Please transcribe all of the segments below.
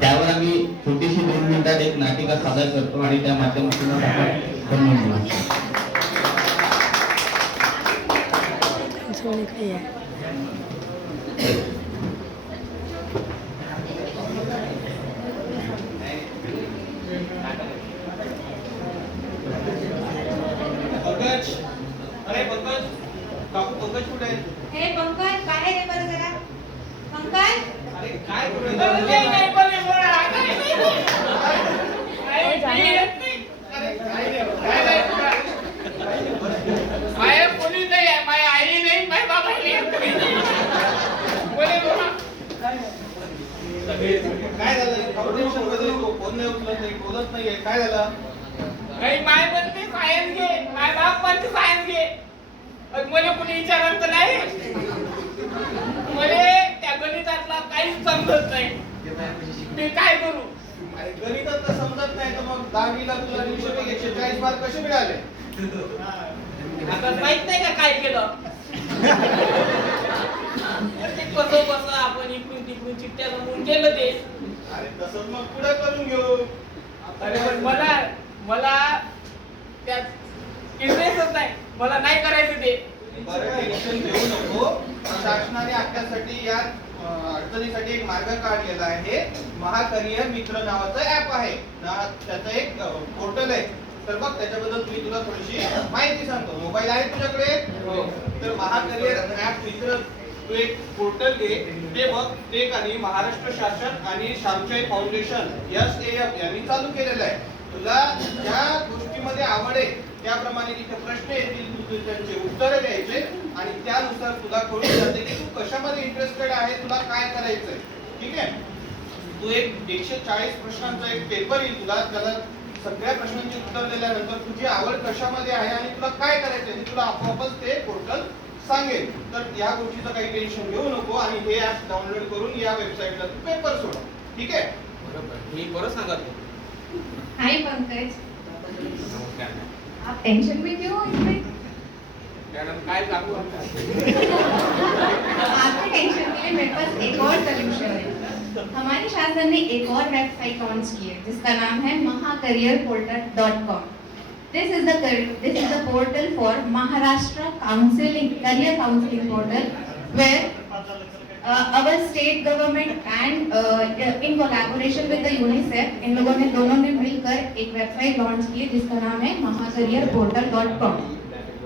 त्यावर आम्ही छोटीशी दोन मिनिटात एक नाटिका सादर करतो आणि त्या माध्यमातून आपण बनवून घेऊ. पंकज? अरे पंकज काकू पंकज कुठे? आहे हे पंकज बाहेर ये बरं जरा. पंकज? अरे काय कुठे नाही, नाही, बोले, बोले, हा, नाही, नाही, नाही. नाही, नाही, नाही, कोणी नाही आहे आई नाही माझ्या बाबा काय झालं फोन नाही उचलत नाही बोलत नाहीये काय झालं काही माय म्हणते सायन्स घे माय बाप म्हणते सायन्स घे पण मला कोणी विचारत तर नाही मला त्या गणितातला काहीच समजत नाही मी काय करू अरे गणितात तर समजत नाही तर मग दहावीला तुला निशेष एकशे चाळीस मार्क कसे मिळाले? आता माहीत नाही का काय केलं? ते कसं कसं आपण इकडून तिकडून चिठ्ठ्या जमवून केलं ते. अरे तसंच मग पुढे करून घेऊ. अरे पण मला मला त्यात इंटरेस्टच नाही. मला नाही करायचं ते. बरं टेन्शन घेऊ नको. शासनाने आपल्यासाठी या अं, अडचणीसाठी एक मार्ग काढलेला आहे. महाकरियर मित्र नावाचं ऍप आहे. ना- त्याचं एक पोर्टल आहे. तर बघ त्याच्याबद्दल मी तुला थोडीशी माहिती सांगतो. मोबाईल आहे तुझ्याकडे? हो. तर महाकरियर ऍप मित्र तू एक पोर्टल घे ते बघ ते आणि महाराष्ट्र शासन आणि श्यामशाही फाउंडेशन एस ए एफ यांनी चालू केलेलं आहे. तुला ज्या गोष्टीमध्ये आवड आहे त्याप्रमाणे तिथे प्रश्न येतील त्यांचे उत्तर द्यायचे आणि त्यानुसार तुला कळून जाते की तू कशामध्ये इंटरेस्टेड आहे तुला काय करायचंय. ठीक आहे? तू एक एकशे चाळीस प्रश्नांचा एक पेपर येईल तुला त्याला सगळ्या प्रश्नांची उत्तर दिल्यानंतर तुझी आवड कशामध्ये आहे आणि तुला काय करायचंय हे तुला आपोआपच ते पोर्टल सांगेल. तर या गोष्टीचं काही टेन्शन घेऊ नको आणि हे ऍप डाउनलोड करून या वेबसाईटला तू पेपर सोड. ठीक आहे? बरोबर. मी बरं सांगा तू हाय पंकज टेंशन भी क्यों इसमें आपके टेंशन के लिए मेरे पास एक और सलूशन है। हमारे शासन ने एक और वेबसाइट लॉन्च की है जिसका नाम है Mahacareer portal dot com this is the this is the portal for Maharashtra counselling career counselling portal where state government and uh, in collaboration with the UNICEF इन लोगों ने दोनों ने मिलकर एक वेबसाइट लॉन्च की जिसका नाम है महाकरियरपोर्टल.com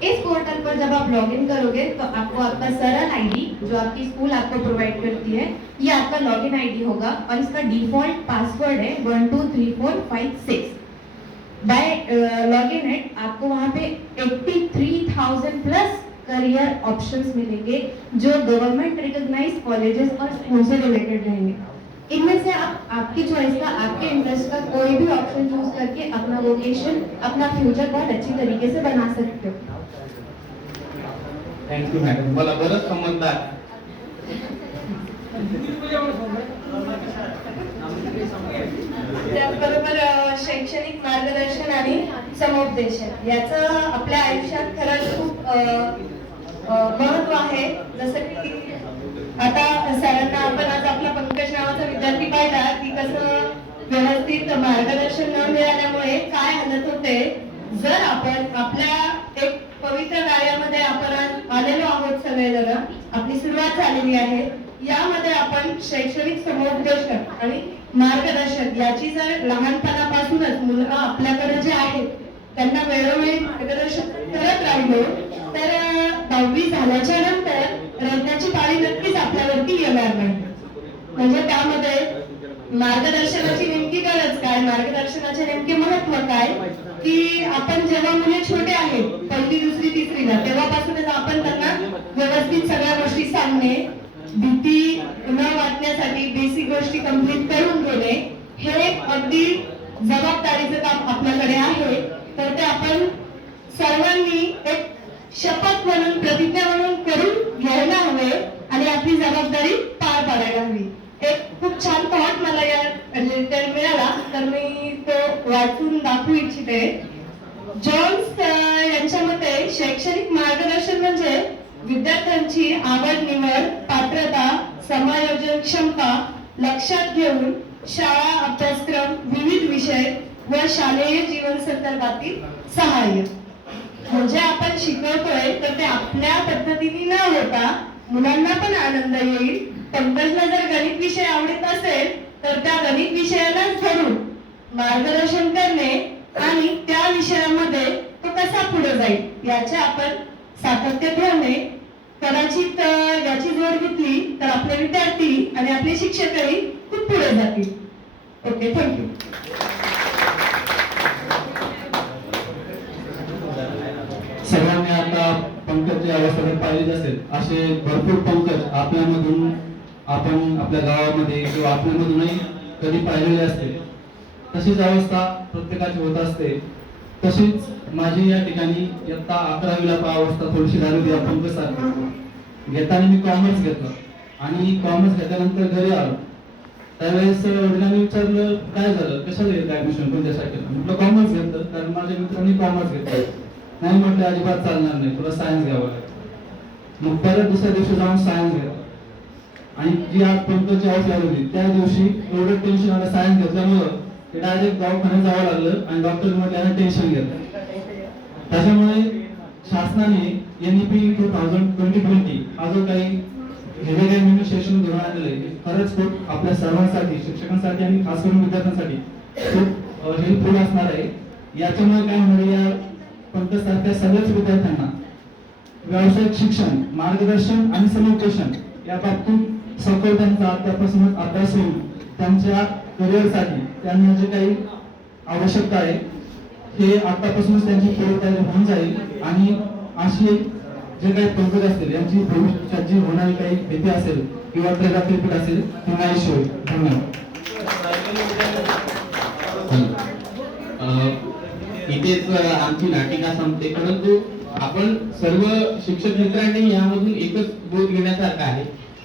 इस पोर्टल पर जब आप लॉगिन करोगे तो आपको आपका सरल आईडी जो आपकी स्कूल आपको प्रोवाइड करती है ये आपका लॉगिन आईडी होगा और इसका डिफ़ॉल्ट पासवर्ड है one two three four five six by login at आपको वहाँ पे 83,000 प्लस करियर ऑप्शंस मिलेंगे जो गवर्नमेंट रिकॉग्नाइज कॉलेजेस और स्कूल से रिलेटेड रहेंगे। इनमें से आप आपकी चॉइस का आपके इंटरेस्ट का कोई भी ऑप्शन चूज करके अपना वोकेशन अपना फ्यूचर बहुत अच्छी तरीके से बना सकते हो। थँक्यू मॅडम मला बरंच समजणार त्याचबरोबर शैक्षणिक मार्गदर्शन आणि समुपदेशन याचं आपल्या आयुष्यात खरंच खूप महत्त्व आहे. जसं की आता सरांना आपण आज आपला पंकज नावाचा विद्यार्थी पाहिला की कसं व्यवस्थित मार्गदर्शन न मिळाल्यामुळे काय हालत होते. जर आपण आपल्या एक पवित्र कार्यामध्ये आपण आलेलो आहोत सगळेजण आपली सुरुवात झालेली आहे यामध्ये आपण शैक्षणिक समुपदेशन आणि मार्गदर्शन याची जर लहानपणापासूनच मुलगा आपल्याकडे जे आहे त्यांना वेळोवेळी मार्गदर्शन करत राहिलो तर दहावी झाल्याच्यानंतर रत्नाची पाळी नक्कीच आपल्यावरती येणार नाही. म्हणजे त्यामध्ये मार्गदर्शनाची नेमकी गरज काय? मार्गदर्शनाचे नेमके महत्त्व काय? की आपण जेव्हा मुले छोटे आहेत पहिली दुसरी तिसरीला तेव्हापासूनच आपण त्यांना व्यवस्थित सगळ्या गोष्टी सांगणे भीती न वाटण्यासाठी बेसिक गोष्टी कंप्लीट करून घेणे हे अगदी जबाबदारीचं काम आपल्याकडे आहे. तर ते आपण सर्वांनी एक शपथ म्हणून प्रतिज्ञा म्हणून करून घ्यायला हवे आणि आपली जबाबदारी पार पाडायला हवी. एक खूप छान थॉट मला या रिलेटेड मिळाला तर मी तो वाचून दाखवू इच्छिते. जॉन्स यांच्या मते शैक्षणिक मार्गदर्शन म्हणजे विद्यार्थ्यांची आवड निवड पात्रता समायोजन क्षमता लक्षात घेऊन शाळा अभ्यासक्रम विविध विषय व शालेय जीवन संदर्भातील सहाय्य. म्हणजे आपण शिकवतोय तर ते आपल्या पद्धतीने न होता मुलांना पण आनंद येईल. पंकजला जर गणित विषय आवडत असेल तर त्या गणित विषयालाच धरून मार्गदर्शन करणे आणि त्या विषयामध्ये तो कसा पुढे जाईल याचे आपण सातत्य ठेवणे कदाचित याची जोड घेतली तर आपले विद्यार्थी आणि आपले शिक्षकही खूप पुढे जातील. Okay thank you. सर्वांनी आता पंकजची अवस्था पाहिलीच असेल असे भरपूर पंकज आपल्यामधून आपण आपल्या गावामध्ये किंवा आपल्यामधूनही कधी पाहिलेले असते. तशीच अवस्था प्रत्येकाची होत असते. तशीच माझी या ठिकाणी इयत्ता अकरावीला पा अवस्था थोडीशी झाली होती आपण पंकज सारखी घेताना मी कॉमर्स घेतलं आणि कॉमर्स घेतल्यानंतर घरी आलो. त्यावेळेस वडिलांनी विचारलं काय झालं? कशाला घेतलं ऍडमिशन कोणत्यासाठी म्हटलं कॉमर्स घेतलं. कारण माझ्या मित्रांनी कॉमर्स घेतलं. नाही म्हटलं अजिबात चालणार नाही. तुला सायन्स घ्यावं लागेल. मग परत दुसऱ्या दिवशी जाऊन सायन्स घ्या आणि जी आज पंकजची अवस्था होती त्या दिवशी एवढं टेन्शन आलं सायन्स घेतल्यामुळं ते डायरेक्ट दवाखान्यात जावं लागलं आणि डॉक्टर म्हटल्यानं टेन्शन घेतलं त्याच्यामुळे शासनाने NEP two thousand twenty twenty हा जो काही हे शैक्षणिक धोरण आलेलं आहे. खरंच खूप आपल्या सर्वांसाठी शिक्षकांसाठी आणि खास करून विद्यार्थ्यांसाठी खूप हेल्पफुल असणार आहे. याच्यामुळे काय होणार या पंकज सारख्या सगळ्याच विद्यार्थ्यांना व्यावसायिक शिक्षण मार्गदर्शन आणि समुपदेशन या बाबतीत सखोल त्यांचा आतापासूनच अभ्यास होऊन त्यांच्या करिअरसाठी त्यांना जे काही आवश्यकता आहे हे आतापासूनच त्यांची पूर्वतयारी होऊन जाईल आणि अशी जे काही पंकज असतील यांची भविष्यात जी होणारी काही भीती असेल किंवा क्रीडापीठ असेल ती नाहीशी होईल. धन्यवाद. इथेच आमची नाटिका संपते. परंतु आपण सर्व शिक्षक मित्रांनी यामधून एकच बोध घेण्यासारखा आहे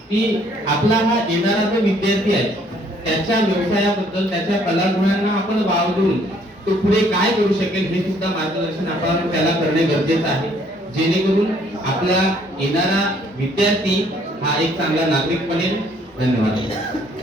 की आपला हा येणारा जो विद्यार्थी आहे त्याच्या व्यवसायाबद्दल त्याच्या कलागुणांना आपण वाव देऊन तो पुढे काय करू शकेल हे सुद्धा मार्गदर्शन आपण त्याला करणे गरजेचं आहे. जेणेकरून आपला येणारा विद्यार्थी हा एक चांगला नागरिक बनेल. धन्यवाद.